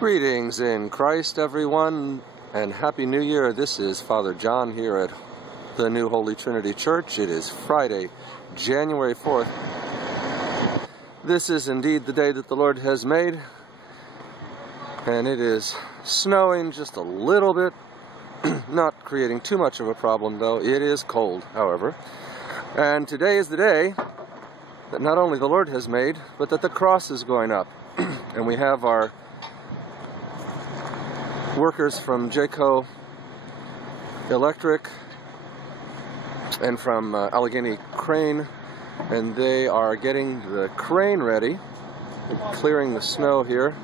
Greetings in Christ, everyone, and Happy New Year. This is Father John here at the New Holy Trinity Church. It is Friday, January 4th. This is indeed the day that the Lord has made, and it is snowing just a little bit, not creating too much of a problem, though. It is cold, however. And today is the day that not only the Lord has made, but that the cross is going up. And we have our workers from Jayco Electric and from Allegheny Crane, and they are getting the crane ready, clearing the snow here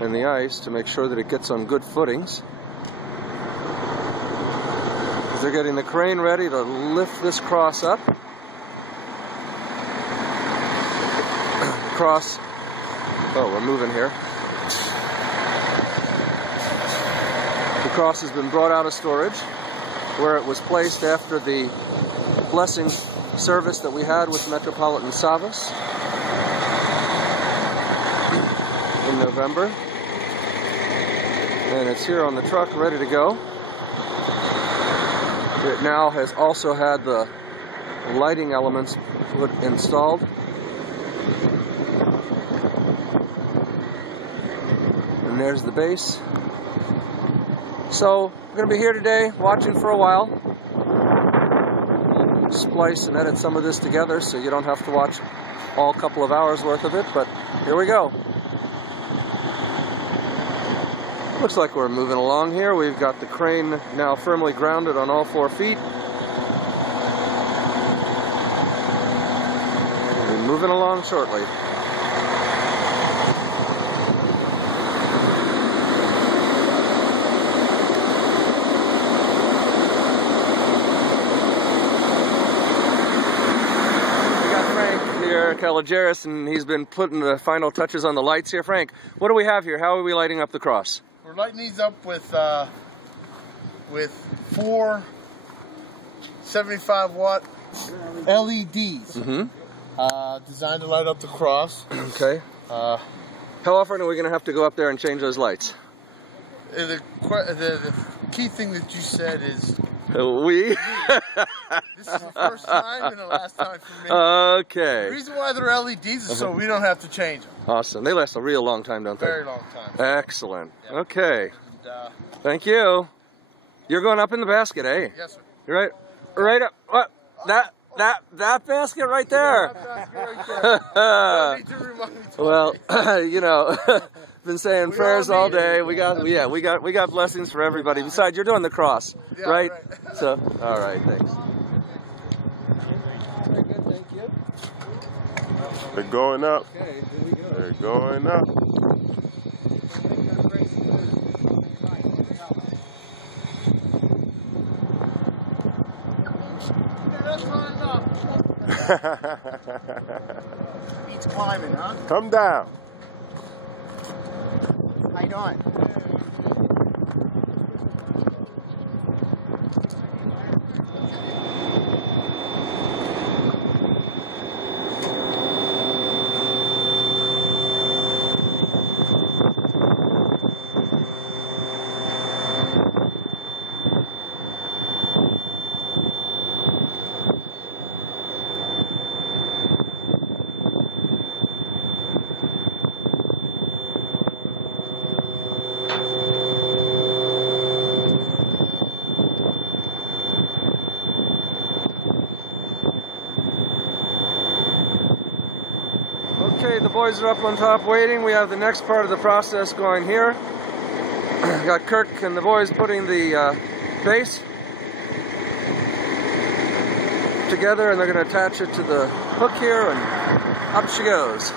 and the ice to make sure that it gets on good footings. They're getting the crane ready to lift this cross up. The cross, oh, we're moving here. The cross has been brought out of storage, where it was placed after the blessing service that we had with Metropolitan Savas in November. And it's here on the truck, ready to go. It now has also had the lighting elements installed. And there's the base. So, we're going to be here today, watching for a while. Splice and edit some of this together so you don't have to watch all couple of hours worth of it, but here we go. Looks like we're moving along here. We've got the crane now firmly grounded on all 4 feet. We're moving along shortly. Caligeris, and he's been putting the final touches on the lights here. Frank, what do we have here? How are we lighting up the cross? We're lighting these up with 4 75-watt LEDs, designed to light up the cross. Okay. How often are we going to have to go up there and change those lights? The key thing that you said is we. This is the first time and the last time for me. Okay. The reason why they're LEDs is so we don't have to change them. Awesome. They last a real long time, don't they? Very long time. Excellent. Yep. Okay. And, thank you. You're going up in the basket, eh? Yes, sir. You're right up. What? That basket right there. Well, you know, been saying prayers all day. We got blessings for everybody. Besides, you're doing the cross, right? So, all right, thanks. Very good, thank you. They're going up. Okay, here we go. They're going up. Beats climbing, huh? Come down. How you doing? Okay, the boys are up on top waiting. We have the next part of the process going here. Got Kirk and the boys putting the base together, and they're going to attach it to the hook here, and up she goes.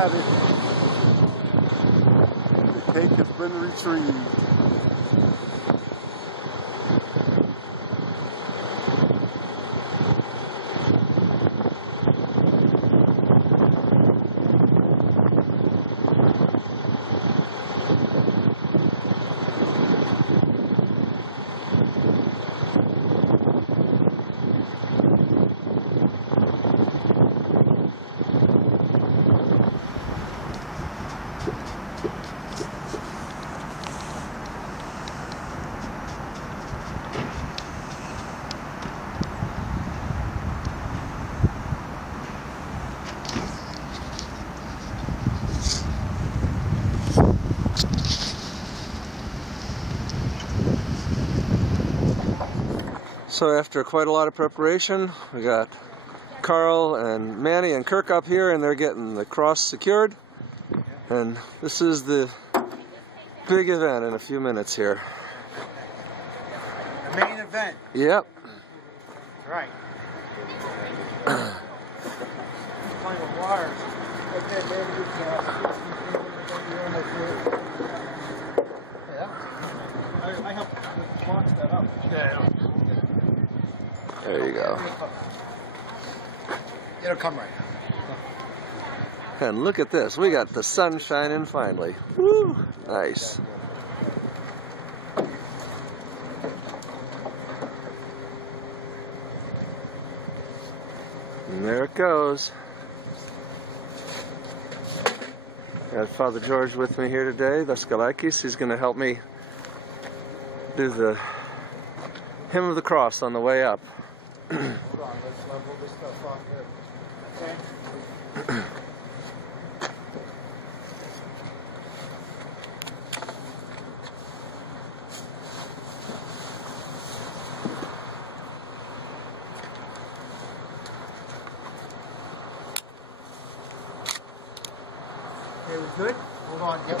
have it. The cake has been retrieved. So after quite a lot of preparation, we got Carl and Manny and Kirk up here, and they're getting the cross secured. And this is the big event in a few minutes here. The main event. Yep. Right. Playing with wires. I helped box that up. Yeah. There you go. It'll come right now. And look at this. We got the sun shining finally. Woo! Nice. And there it goes. I got Father George with me here today, the Skalaikis. He's going to help me do the hymn of the cross on the way up. Hold on, let's level this stuff off here. Okay. Okay, we good? Hold on, yep.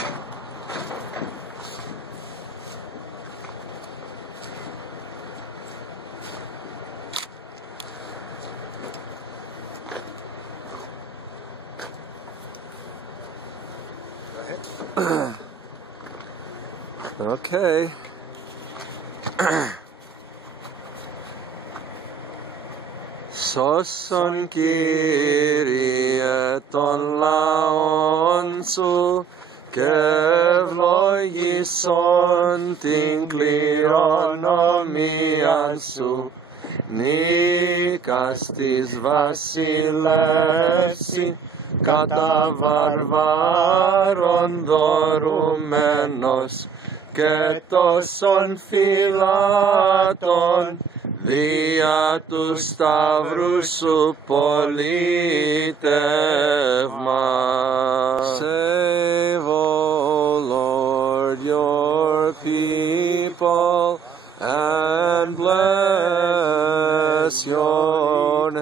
Okay. Soson Kyrie ton laon su kevloison tinklionomian su nikastis vasilevsi kata varvaron dorumenos Ketoson Philaton via tu stavrus politevma. Save, O Lord, your people, and bless your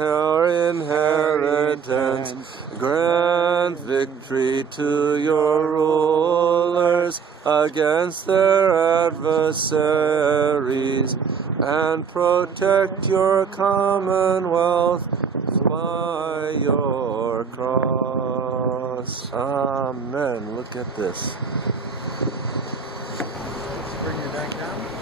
inheritance. Grant victory to your rulers against their adversaries, and protect your commonwealth by your cross. Amen. Look at this. Bring your back down.